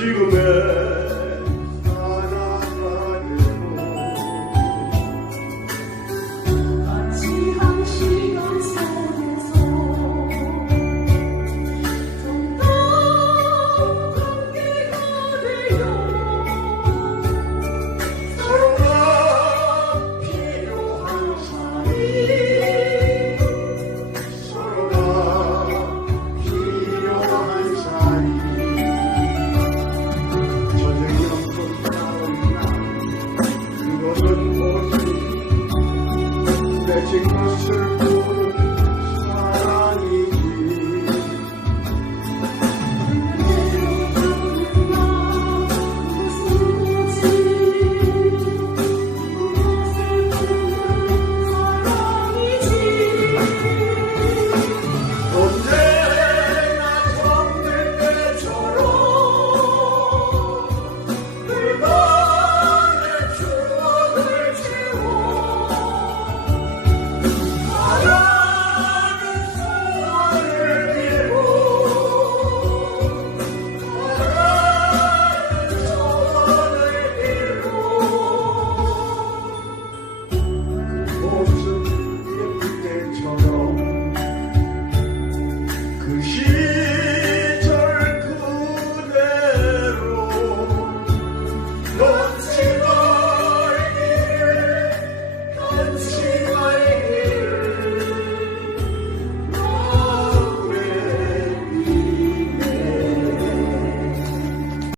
지금의 是不